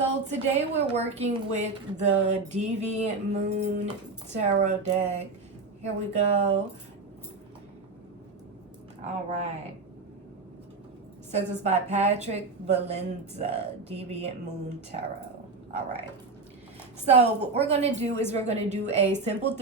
So today we're working with the Deviant Moon Tarot deck. Here we go. All right. Says it's by Patrick Valenza, Deviant Moon Tarot. All right. So what we're going to do is we're going to do a simple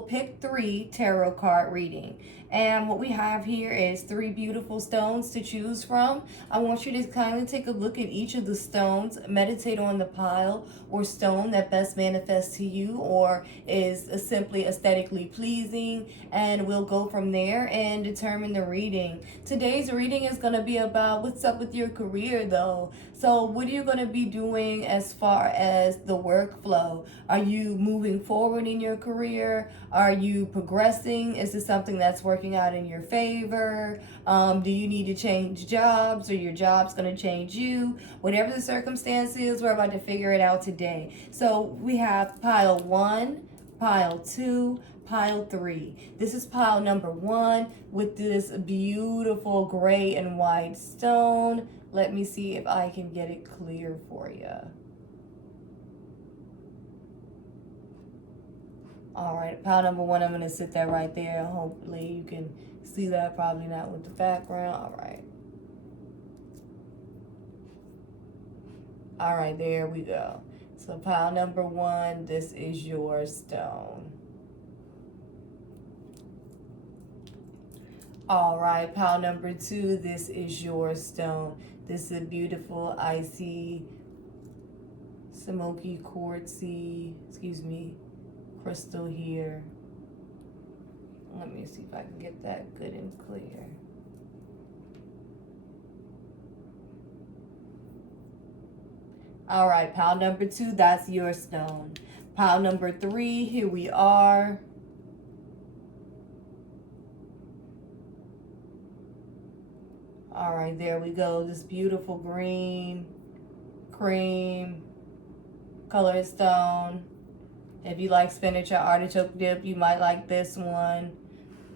pick three tarot card reading. And what we have here is 3 beautiful stones to choose from. I want you to kindly take a look at each of the stones, meditate on the pile or stone that best manifests to you or is simply aesthetically pleasing, and we'll go from there and determine the reading. Today's reading is going to be about what's up with your career though. So what are you going to be doing as far as the workflow? Are you moving forward in your career? Are you progressing? Is this something that's working out in your favor? Do you need to change jobs, or your job's going to change you? Whatever the circumstance is, we're about to figure it out today. So we have pile 1, pile 2, pile 3. This is pile number 1 with this beautiful gray and white stone. Let me see if I can get it clear for you. All right, pile number 1, I'm going to sit that right there. Hopefully you can see that, probably not with the background. All right. All right, there we go. So pile number 1, this is your stone. All right, pile number 2, this is your stone. This is a beautiful, icy, smoky, quartzy, crystal here. Let me see if I can get that good and clear. All right, pile number 2, that's your stone. Pile number 3, here we are. All right, there we go. This beautiful green, cream, colored stone. If you like spinach or artichoke dip, you might like this one.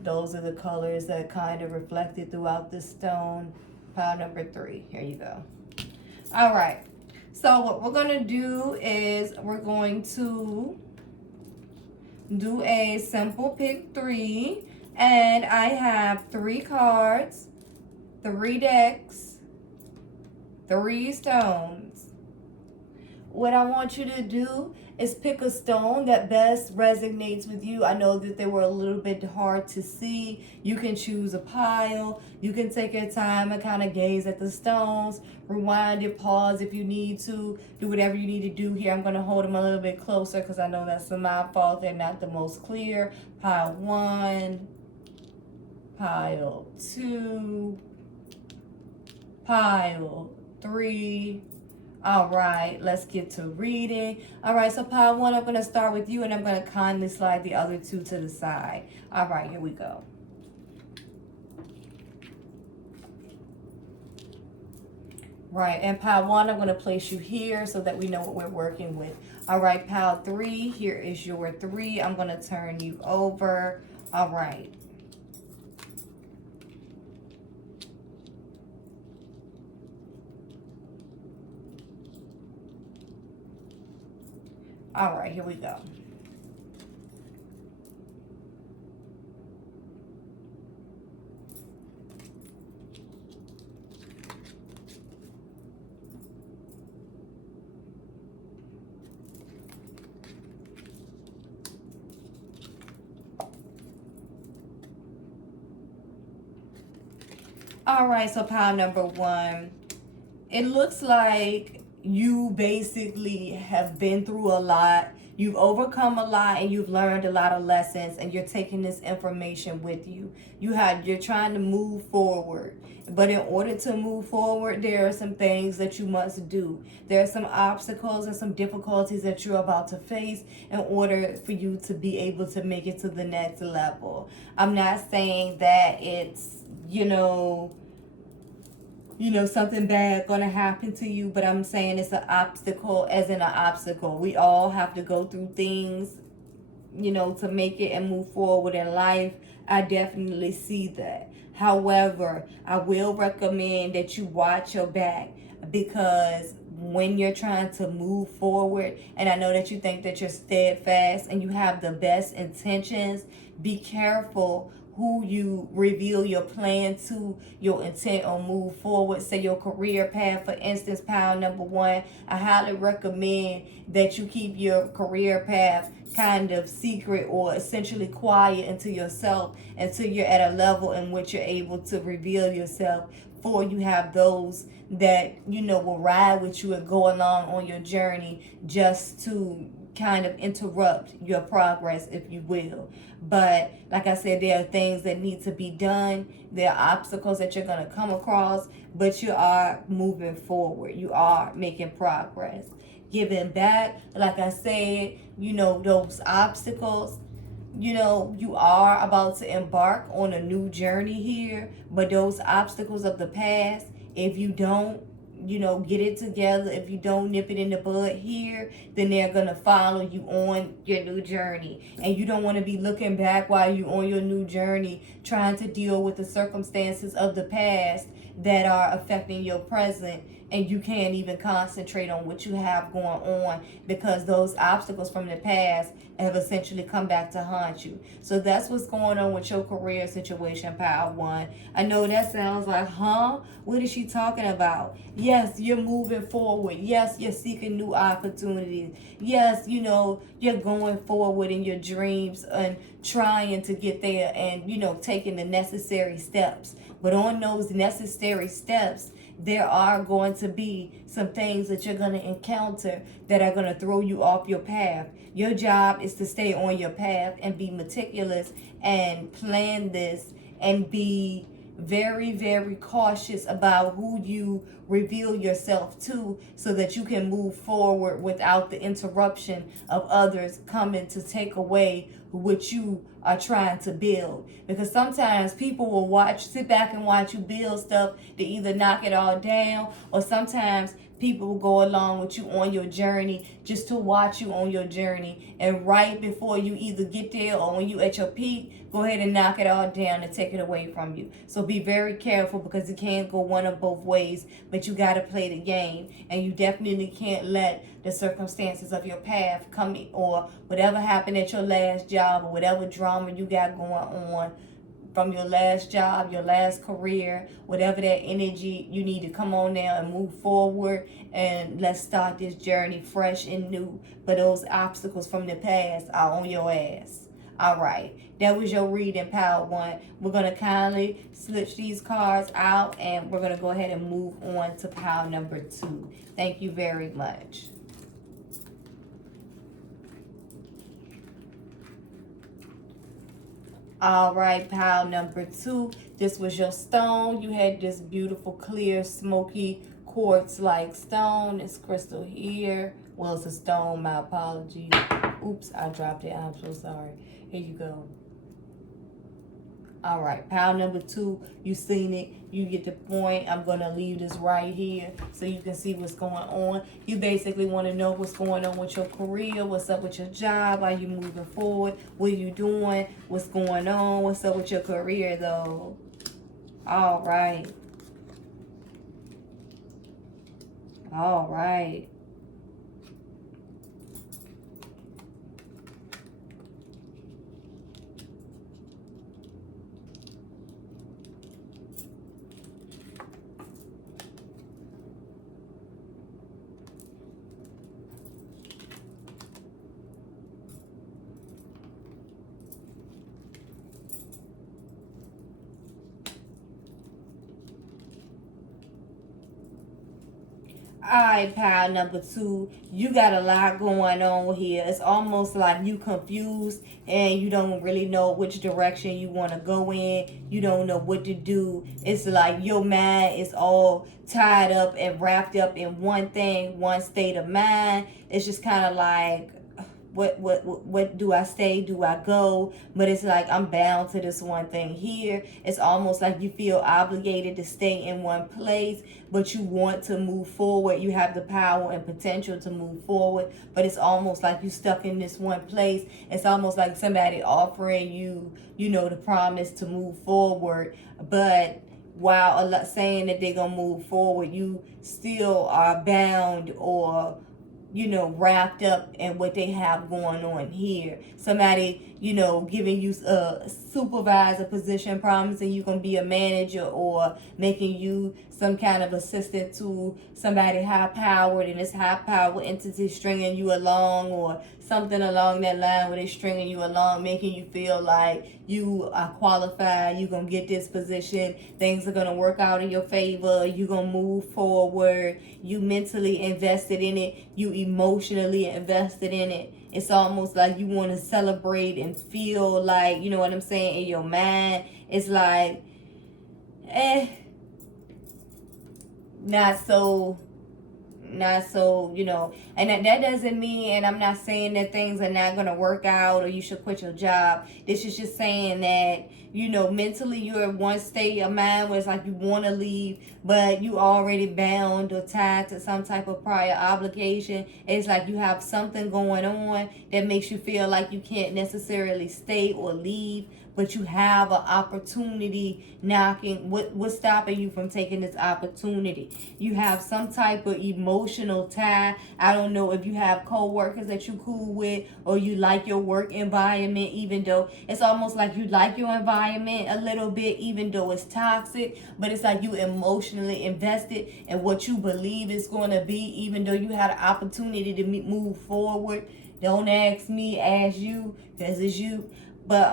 Those are the colors that kind of reflected throughout the stone. Pile number 3, here you go. All right, so what we're gonna do is we're going to do a simple pick 3, and I have 3 cards, 3 decks, 3 stones. What I want you to do is pick a stone that best resonates with you. I know that they were a little bit hard to see. You can choose a pile. You can take your time and kind of gaze at the stones, rewind it, pause if you need to, do whatever you need to do here. I'm going to hold them a little bit closer because I know that's my fault. They're not the most clear. Pile 1, pile 2, pile 3. All right, let's get to reading. All right, so pile 1, I'm going to start with you, and I'm going to kindly slide the other 2 to the side. All right, here we go. Right, and pile 1, I'm going to place you here so that we know what we're working with. All right, pile 3, here is your 3. I'm going to turn you over. All right. All right, here we go. All right, so pile number 1. It looks like you basically have been through a lot. You've overcome a lot, and you've learned a lot of lessons, and you're taking this information with you. You're trying to move forward. But in order to move forward, there are some things that you must do. There are some obstacles and some difficulties that you're about to face in order for you to be able to make it to the next level. I'm not saying that it's, something bad gonna happen to you, but I'm saying it's an obstacle, as in an obstacle. We all have to go through things, to make it and move forward in life. I definitely see that. However, I will recommend that you watch your back, because when you're trying to move forward, and I know that you think that you're steadfast and you have the best intentions, be careful who you reveal your plan to, your intent on move forward. Say your career path, for instance, pile number one. I highly recommend that you keep your career path kind of secret, or essentially quiet into yourself, until you're at a level in which you're able to reveal yourself. For you have those that will ride with you and go along on your journey, just to kind of interrupt your progress, if you will. But like I said, there are things that need to be done. There are obstacles that you're going to come across, but you are moving forward. You are making progress. Giving back, like I said, those obstacles, you are about to embark on a new journey here, but those obstacles of the past, if you don't, get it together, if you don't nip it in the bud here, then they're going to follow you on your new journey. And you don't want to be looking back while you're on your new journey, trying to deal with the circumstances of the past that are affecting your present, and you can't even concentrate on what you have going on, because those obstacles from the past have essentially come back to haunt you. So that's what's going on with your career situation, pile one. I know that sounds like, what is she talking about? Yes, you're moving forward. Yes, you're seeking new opportunities. Yes, you're going forward in your dreams and trying to get there, and taking the necessary steps. But on those necessary steps, there are going to be some things that you're going to encounter that are going to throw you off your path. Your job is to stay on your path and be meticulous and plan this, and be very, very cautious about who you reveal yourself to, so that you can move forward without the interruption of others coming to take away what you are trying to build. Because sometimes people will sit back and watch you build stuff to either knock it all down, or sometimes people will go along with you on your journey just to watch you on your journey, and right before you either get there or when you at your peak, go ahead and knock it all down and take it away from you. So be very careful, because it can't go one of both ways, but you got to play the game, and you definitely can't let the circumstances of your path come in, or whatever happened at your last job, or whatever drama you got going on from your last job, your last career, whatever that energy, you need to come on now and move forward, and let's start this journey fresh and new. But those obstacles from the past are on your ass. All right, that was your reading, pile one. We're going to kindly switch these cards out, and we're going to go ahead and move on to pile number two. Thank you very much. All right, pile number two. This was your stone. You had this beautiful, clear, smoky, quartz-like stone. This crystal here. Well, it's a stone. My apologies. Oops, I dropped it. I'm so sorry. Here you go. All right, pile number two, you seen it. You get the point. I'm going to leave this right here so you can see what's going on. You basically want to know what's going on with your career, what's up with your job, are you moving forward, what are you doing, what's going on, what's up with your career, though. All right. All right. Alright, pile number two, you got a lot going on here. It's almost like you confused and you don't really know which direction you want to go in. You don't know what to do. It's like your mind is all tied up and wrapped up in one thing, one state of mind. It's just kind of like what do I stay? Do I go? But it's like I'm bound to this one thing here. It's almost like you feel obligated to stay in one place, but you want to move forward. You have the power and potential to move forward, but it's almost like you stuck in this one place. It's almost like somebody offering you, the promise to move forward, but while a lot saying that they're gonna move forward, you still are bound or wrapped up in what they have going on here. Somebody, giving you a supervisor position, promising you gonna be a manager, or making you some kind of assistant to somebody high powered, and this high powered entity stringing you along, or something along that line where they stringing you along, making you feel like you are qualified, you're gonna get this position, things are gonna work out in your favor, you're gonna move forward, you mentally invested in it, you emotionally invested in it. It's almost like you want to celebrate and feel like, you know what I'm saying, in your mind. It's like, not so, and that doesn't mean, and I'm not saying that things are not going to work out or you should quit your job. This is just saying that, mentally you're in one state of mind where it's like you want to leave, but you already bound or tied to some type of prior obligation. It's like you have something going on that makes you feel like you can't necessarily stay or leave, but you have an opportunity knocking. What's stopping you from taking this opportunity? You have some type of emotional tie. I don't know if you have co-workers that you cool with, or you like your work environment, even though it's almost like you like your environment a little bit, even though it's toxic, but it's like you emotionally invested in what you believe it's going to be, even though you had an opportunity to move forward. Don't ask me, ask you, because it's you. But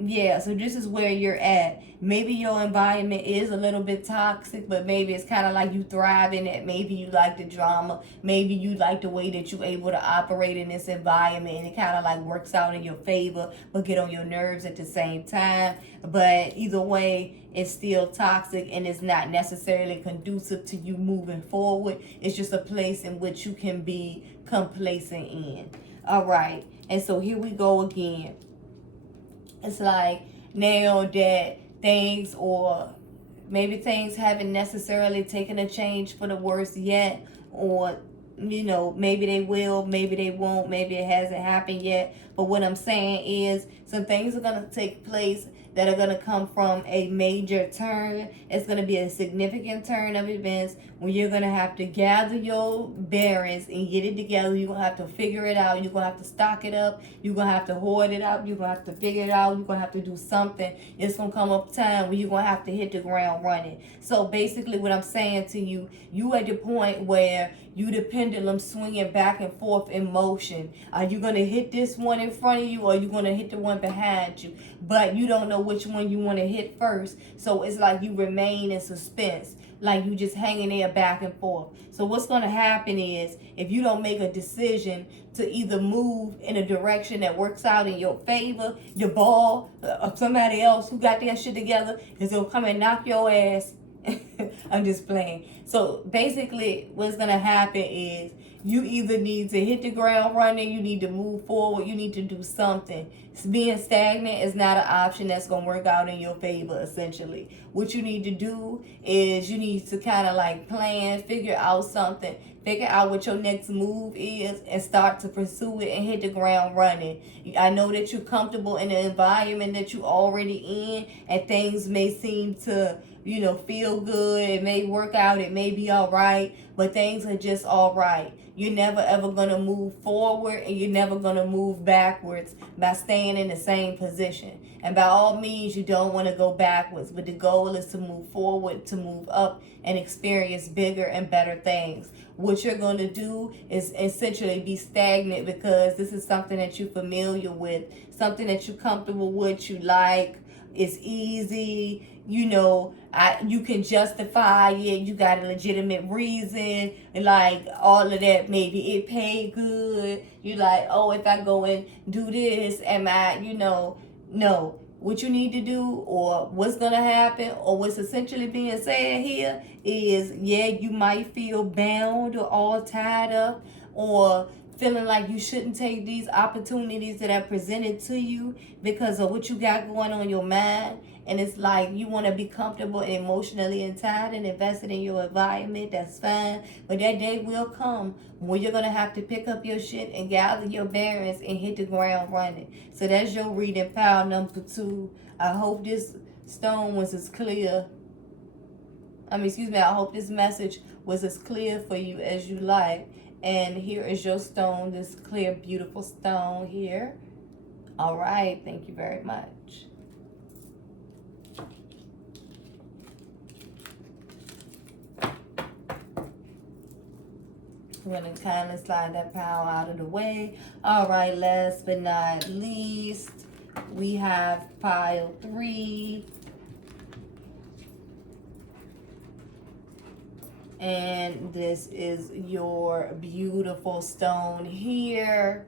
yeah, so this is where you're at. Maybe your environment is a little bit toxic, but maybe it's kind of like you thrive in it. Maybe you like the drama. Maybe you like the way that you're able to operate in this environment, and it kind of like works out in your favor, but get on your nerves at the same time. But either way, it's still toxic, and it's not necessarily conducive to you moving forward. It's just a place in which you can be complacent in. All right, and so here we go again. It's like now that things, or maybe things haven't necessarily taken a change for the worse yet, or maybe they will, maybe they won't, maybe it hasn't happened yet. But what I'm saying is some things are going to take place that are going to come from a major turn. It's going to be a significant turn of events when you're going to have to gather your bearings and get it together. You're going to have to figure it out. You're going to have to stock it up. You're going to have to hoard it up. You're going to have to figure it out. You're going to have to do something. It's going to come up time when you're going to have to hit the ground running. So basically what I'm saying to you, you at the point where you the pendulum swinging back and forth in motion. Are you going to hit this one in front of you, or are you going to hit the one behind you? But you don't know which one you want to hit first. So it's like you remain in suspense, like you just hanging there back and forth. So what's going to happen is, if you don't make a decision to either move in a direction that works out in your favor, your ball, or somebody else who got their shit together is going to come and knock your ass. I'm just playing. So basically what's going to happen is, you either need to hit the ground running, you need to move forward, you need to do something. Being stagnant is not an option that's going to work out in your favor, essentially. What you need to do is you need to kind of like plan, figure out something, figure out what your next move is, and start to pursue it and hit the ground running. I know that you're comfortable in the environment that you're already in, and things may seem to feel good. It may work out. It may be all right, but things are just all right. You're never ever going to move forward, and you're never going to move backwards by staying in the same position. And by all means, you don't want to go backwards, but the goal is to move forward, to move up and experience bigger and better things. What you're going to do is essentially be stagnant, because this is something that you're familiar with, something that you're comfortable with, you like, it's easy, you can justify it, you got a legitimate reason, like all of that. Maybe it paid good, you like, oh, if I go and do this, am I, no. What you need to do, or what's gonna happen, or what's essentially being said here is, yeah, you might feel bound or all tied up, or feeling like you shouldn't take these opportunities that are presented to you because of what you got going on in your mind. And it's like you want to be comfortable and emotionally and tied and invested in your environment. That's fine. But that day will come when you're going to have to pick up your shit and gather your bearings and hit the ground running. So that's your reading, pile number 2. I hope this stone was as clear. I hope this message was as clear for you as you like. And here is your stone, this clear, beautiful stone here. All right. Thank you very much. I'm going to kindly slide that pile out of the way. All right. Last but not least, we have pile 3. And this is your beautiful stone here.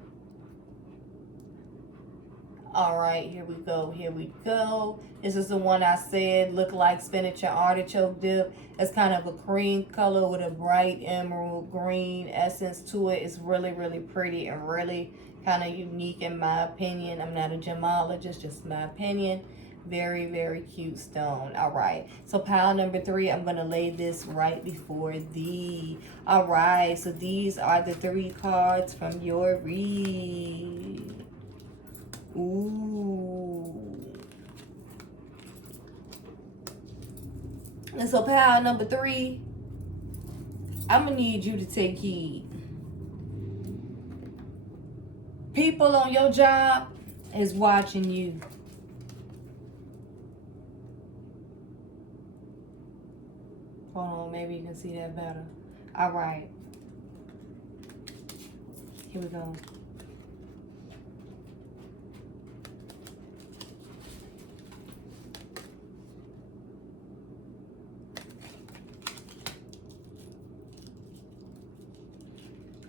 All right, here we go. Here we go. This is the one I said look like spinach and artichoke dip. It's kind of a cream color with a bright emerald green essence to it. It's really, really pretty and really kind of unique in my opinion. I'm not a gemologist, just my opinion. Very, very cute stone. All right. So pile number 3, I'm going to lay this right before thee. All right. So these are the 3 cards from your read. Ooh. And so pile number 3, I'm going to need you to take heed. People on your job is watching you. Hold on, maybe you can see that better. All right. Here we go.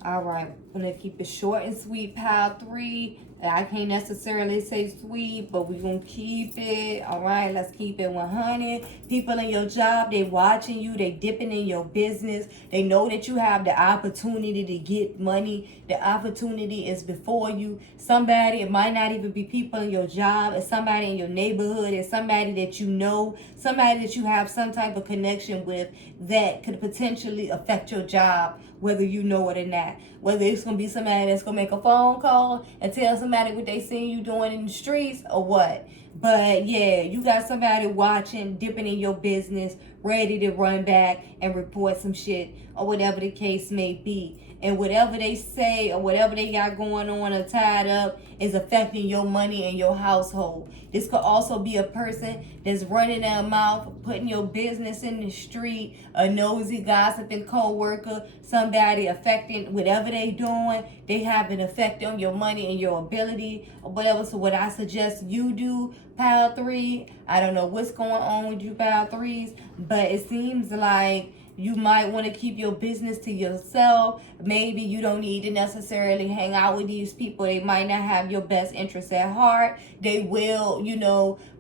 All right. I'm going to keep it short and sweet, pile 3. I can't necessarily say sweet, but we're going to keep it. All right, let's keep it 100. People in your job, they watching you. They dipping in your business. They know that you have the opportunity to get money. The opportunity is before you. Somebody, it might not even be people in your job. It's somebody in your neighborhood. It's somebody that you know. Somebody that you have some type of connection with that could potentially affect your job, whether you know it or not. Whether it's going to be somebody that's going to make a phone call and tell somebody what they seen you doing in the streets or what. But yeah, you got somebody watching, dipping in your business, ready to run back and report some shit or whatever the case may be. And whatever they say or whatever they got going on or tied up is affecting your money and your household. This could also be a person that's running their mouth, putting your business in the street, a nosy, gossiping co-worker, somebody affecting whatever they doing. They have an effect on your money and your ability or whatever. So what I suggest you do, pile 3, I don't know what's going on with you pile 3s, but it seems like you might want to keep your business to yourself. Maybe you don't need to necessarily hang out with these people. They might not have your best interests at heart. They will,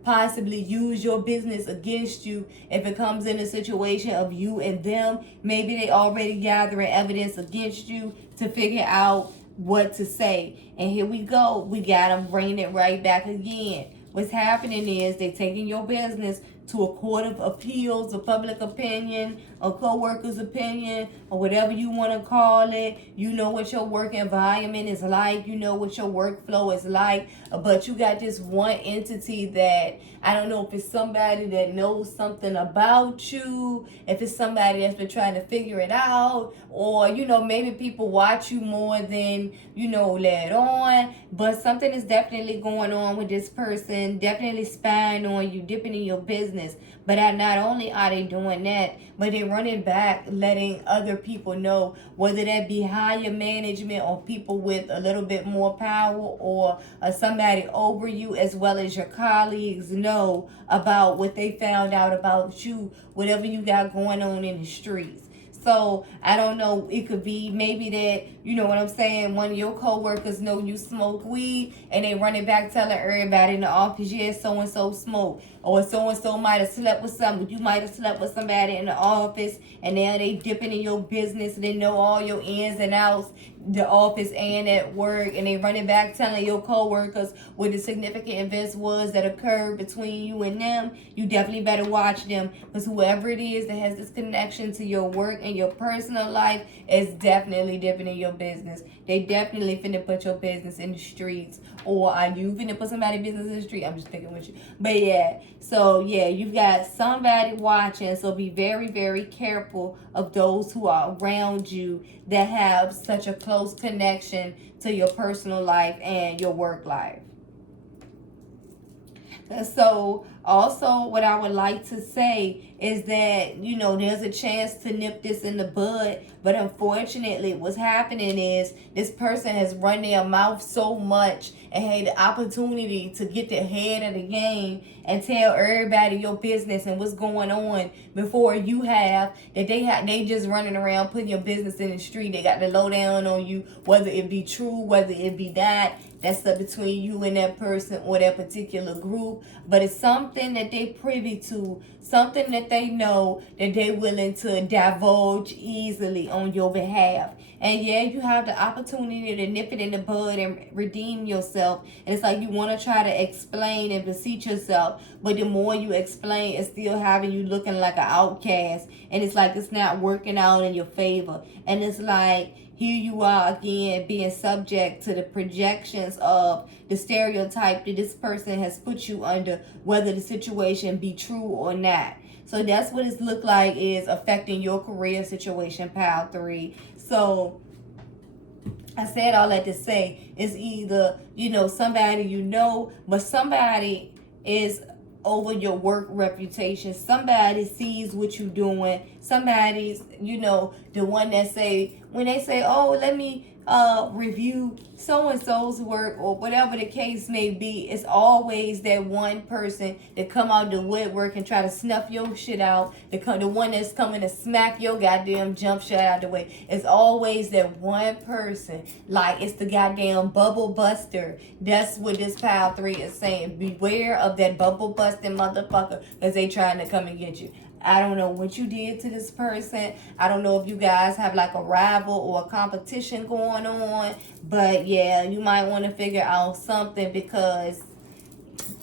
possibly use your business against you if it comes in a situation of you and them. Maybe they already gathering evidence against you to figure out what to say. And here we go. We got them bringing it right back again. What's happening is they taking your business to a court of appeals, a public opinion, a co-worker's opinion, or whatever you want to call it. You know what your work environment is like. You know what your workflow is like. But you got this one entity that, I don't know if it's somebody that knows something about you, if it's somebody that's been trying to figure it out, or, maybe people watch you more than, let on. But something is definitely going on with this person, definitely spying on you, dipping in your business. But not only are they doing that, but they're running back, letting other people know, whether that be higher management or people with a little bit more power or somebody over you, as well as your colleagues, know about what they found out about you, whatever you got going on in the streets. So, I don't know, it could be maybe that, what I'm saying, one of your coworkers know you smoke weed and they run it back telling everybody in the office, yeah, so-and-so smoke. Or so-and-so might have slept with somebody. You might have slept with somebody in the office and now they dipping in your business and they know all your ins and outs. the office and at work, and they running back telling your co-workers what the significant events was that occurred between you and them, you definitely better watch them, because whoever it is that has this connection to your work and your personal life is definitely dipping in your business. They definitely finna put your business in the streets, or are you finna put somebody's business in the street? I'm just picking with you. But yeah, so yeah, you've got somebody watching, so be very, very careful of those who are around you that have such a close connection to your personal life and your work life. So also what I would like to say is that, you know, there's a chance to nip this in the bud, but unfortunately what's happening is this person has run their mouth so much and had the opportunity to get the head of the game and tell everybody your business and what's going on before you have, that they just running around putting your business in the street. They got the lowdown on you, whether it be true, whether it be not. That's up between you and that person or that particular group. But it's something that they privy to, something that they know that they're willing to divulge easily on your behalf. And yeah, you have the opportunity to nip it in the bud and redeem yourself. And it's like you want to try to explain and beseech yourself. But the more you explain, it's still having you looking like an outcast. And it's like it's not working out in your favor. And it's like, here you are again being subject to the projections of the stereotype that this person has put you under, whether the situation be true or not. So that's what it's looked like is affecting your career situation, Pile 3. So I said all that to say is either, you know, somebody you know, but somebody is over your work reputation. Somebody sees what you're doing. Somebody's, you know, the one that say, when they say, oh, let me review so-and-so's work or whatever the case may be, it's always that one person that come out the woodwork and try to snuff your shit out. The one that's coming to smack your goddamn jump shot out the way. It's always that one person. Like it's the goddamn bubble buster. That's what this Pile 3 is saying. Beware of that bubble busting motherfucker, because they trying to come and get you. I don't know what you did to this person. I don't know if you guys have like a rival or a competition going on. But yeah, you might want to figure out something, because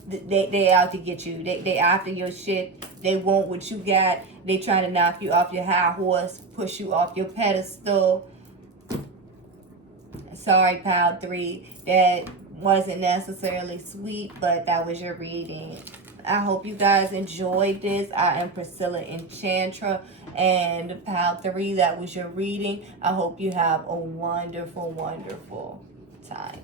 they out to get you. They after your shit. They want what you got. They trying to knock you off your high horse, push you off your pedestal. Sorry, Pile 3. That wasn't necessarily sweet, but that was your reading. I hope you guys enjoyed this. I am Priscilla Enchantra, and Pile 3, that was your reading. I hope you have a wonderful, wonderful time.